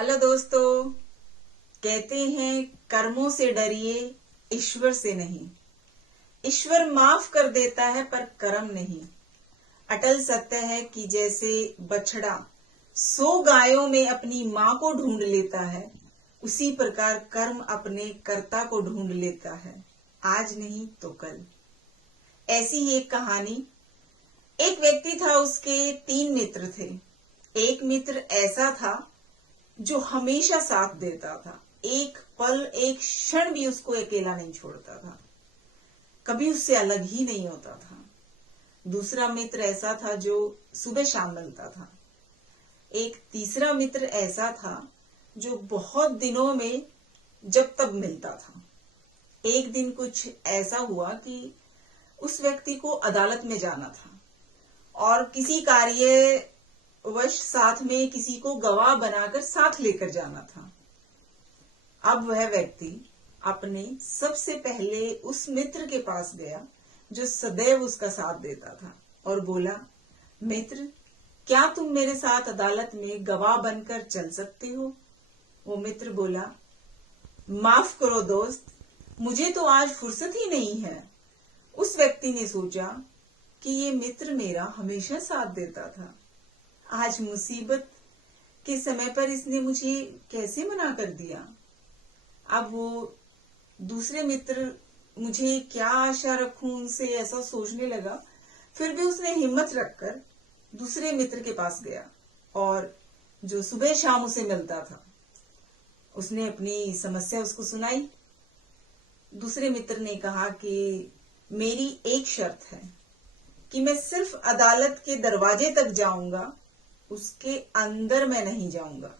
Hello दोस्तों। कहते हैं कर्मों से डरिए, ईश्वर से नहीं। ईश्वर माफ कर देता है पर कर्म नहीं। अटल सत्य है कि जैसे बछड़ा 100 गायों में अपनी माँ को ढूंढ लेता है, उसी प्रकार कर्म अपने कर्ता को ढूंढ लेता है, आज नहीं तो कल। ऐसी ही एक कहानी। एक व्यक्ति था, उसके 3 मित्र थे। एक मित्र ऐसा था जो हमेशा साथ देता था, एक पल एक क्षण भी उसको अकेला नहीं छोड़ता था, कभी उससे अलग ही नहीं होता था। दूसरा मित्र ऐसा था जो सुबह शाम मिलता था। एक तीसरा मित्र ऐसा था जो बहुत दिनों में जब तब मिलता था। एक दिन कुछ ऐसा हुआ कि उस व्यक्ति को अदालत में जाना था और किसी कार्यवश साथ में किसी को गवाह बनाकर साथ लेकर जाना था। अब वह व्यक्ति अपने सबसे पहले उस मित्र के पास गया जो सदैव उसका साथ देता था और बोला, मित्र, क्या तुम मेरे साथ अदालत में गवाह बनकर चल सकते हो? वो मित्र बोला, माफ करो दोस्त, मुझे तो आज फुर्सत ही नहीं है। उस व्यक्ति ने सोचा कि ये मित्र मेरा हमेशा साथ देता था, आज मुसीबत के समय पर इसने मुझे कैसे मना कर दिया। अब वो दूसरे मित्र, मुझे क्या आशा रखूं उनसे, ऐसा सोचने लगा। फिर भी उसने हिम्मत रखकर दूसरे मित्र के पास गया और जो सुबह शाम उसे मिलता था, उसने अपनी समस्या उसको सुनाई। दूसरे मित्र ने कहा कि मेरी एक शर्त है कि मैं सिर्फ अदालत के दरवाजे तक जाऊंगा, उसके अंदर मैं नहीं जाऊंगा।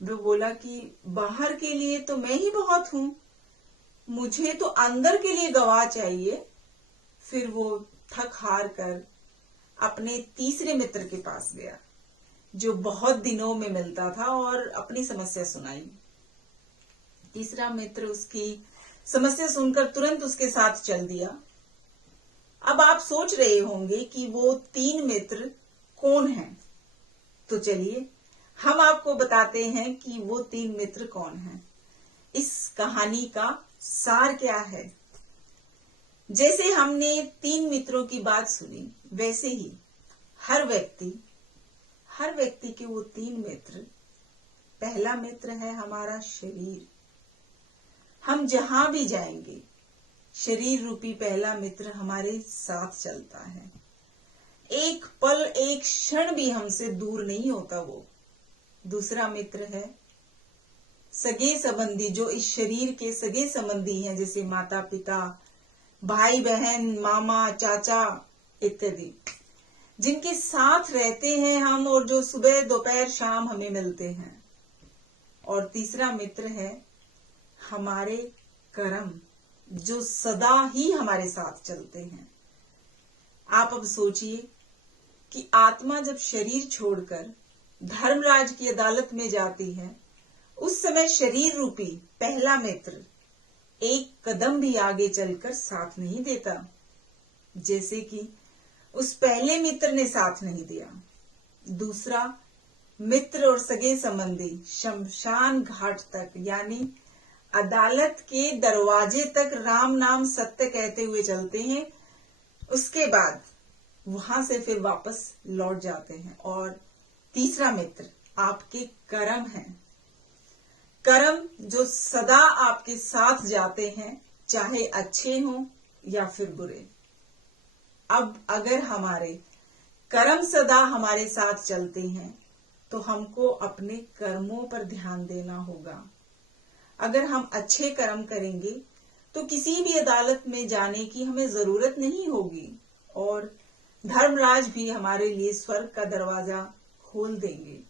वो बोला कि बाहर के लिए तो मैं ही बहुत हूं, मुझे तो अंदर के लिए गवाह चाहिए। फिर वो थक हार कर अपने तीसरे मित्र के पास गया जो बहुत दिनों में मिलता था और अपनी समस्या सुनाई। तीसरा मित्र उसकी समस्या सुनकर तुरंत उसके साथ चल दिया। अब आप सोच रहे होंगे कि वो 3 मित्र कौन हैं, तो चलिए हम आपको बताते हैं कि वो 3 मित्र कौन हैं। इस कहानी का सार क्या है? जैसे हमने 3 मित्रों की बात सुनी, वैसे ही हर व्यक्ति के वो 3 मित्र। पहला मित्र है हमारा शरीर। हम जहां भी जाएंगे, शरीर रूपी पहला मित्र हमारे साथ चलता है, एक पल एक क्षण भी हमसे दूर नहीं होता वो। दूसरा मित्र है सगे संबंधी, जो इस शरीर के सगे संबंधी हैं, जैसे माता पिता, भाई बहन, मामा चाचा इत्यादि, जिनके साथ रहते हैं हम और जो सुबह दोपहर शाम हमें मिलते हैं। और तीसरा मित्र है हमारे कर्म, जो सदा ही हमारे साथ चलते हैं। आप अब सोचिए कि आत्मा जब शरीर छोड़कर धर्मराज की अदालत में जाती है, उस समय शरीर रूपी पहला मित्र एक कदम भी आगे चलकर साथ नहीं देता, जैसे कि उस पहले मित्र ने साथ नहीं दिया। दूसरा मित्र और सगे संबंधी शमशान घाट तक, यानी अदालत के दरवाजे तक राम नाम सत्य कहते हुए चलते हैं, उसके बाद वहां से फिर वापस लौट जाते हैं। और तीसरा मित्र आपके कर्म हैं, कर्म जो सदा आपके साथ जाते हैं, चाहे अच्छे हों या फिर बुरे। अब अगर हमारे कर्म सदा हमारे साथ चलते हैं तो हमको अपने कर्मों पर ध्यान देना होगा। अगर हम अच्छे कर्म करेंगे तो किसी भी अदालत में जाने की हमें जरूरत नहीं होगी और धर्मराज भी हमारे लिए स्वर्ग का दरवाजा खोल देंगे।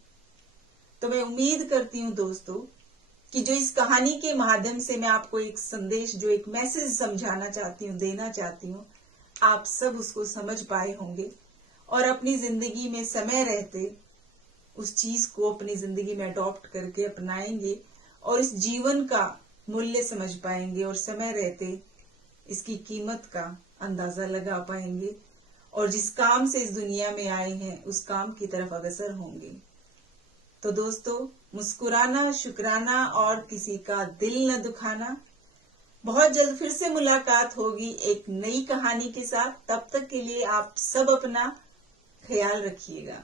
तो मैं उम्मीद करती हूँ दोस्तों कि जो इस कहानी के माध्यम से मैं आपको एक संदेश, जो एक मैसेज समझाना चाहती हूँ, देना चाहती हूँ, आप सब उसको समझ पाए होंगे और अपनी जिंदगी में समय रहते उस चीज को अपनी जिंदगी में अडॉप्ट करके अपनाएंगे और इस जीवन का मूल्य समझ पाएंगे और समय रहते इसकी कीमत का अंदाजा लगा पाएंगे और जिस काम से इस दुनिया में आए हैं उस काम की तरफ अग्रसर होंगे। तो दोस्तों, मुस्कुराना, शुक्राना और किसी का दिल न दुखाना। बहुत जल्द फिर से मुलाकात होगी एक नई कहानी के साथ। तब तक के लिए आप सब अपना ख्याल रखिएगा।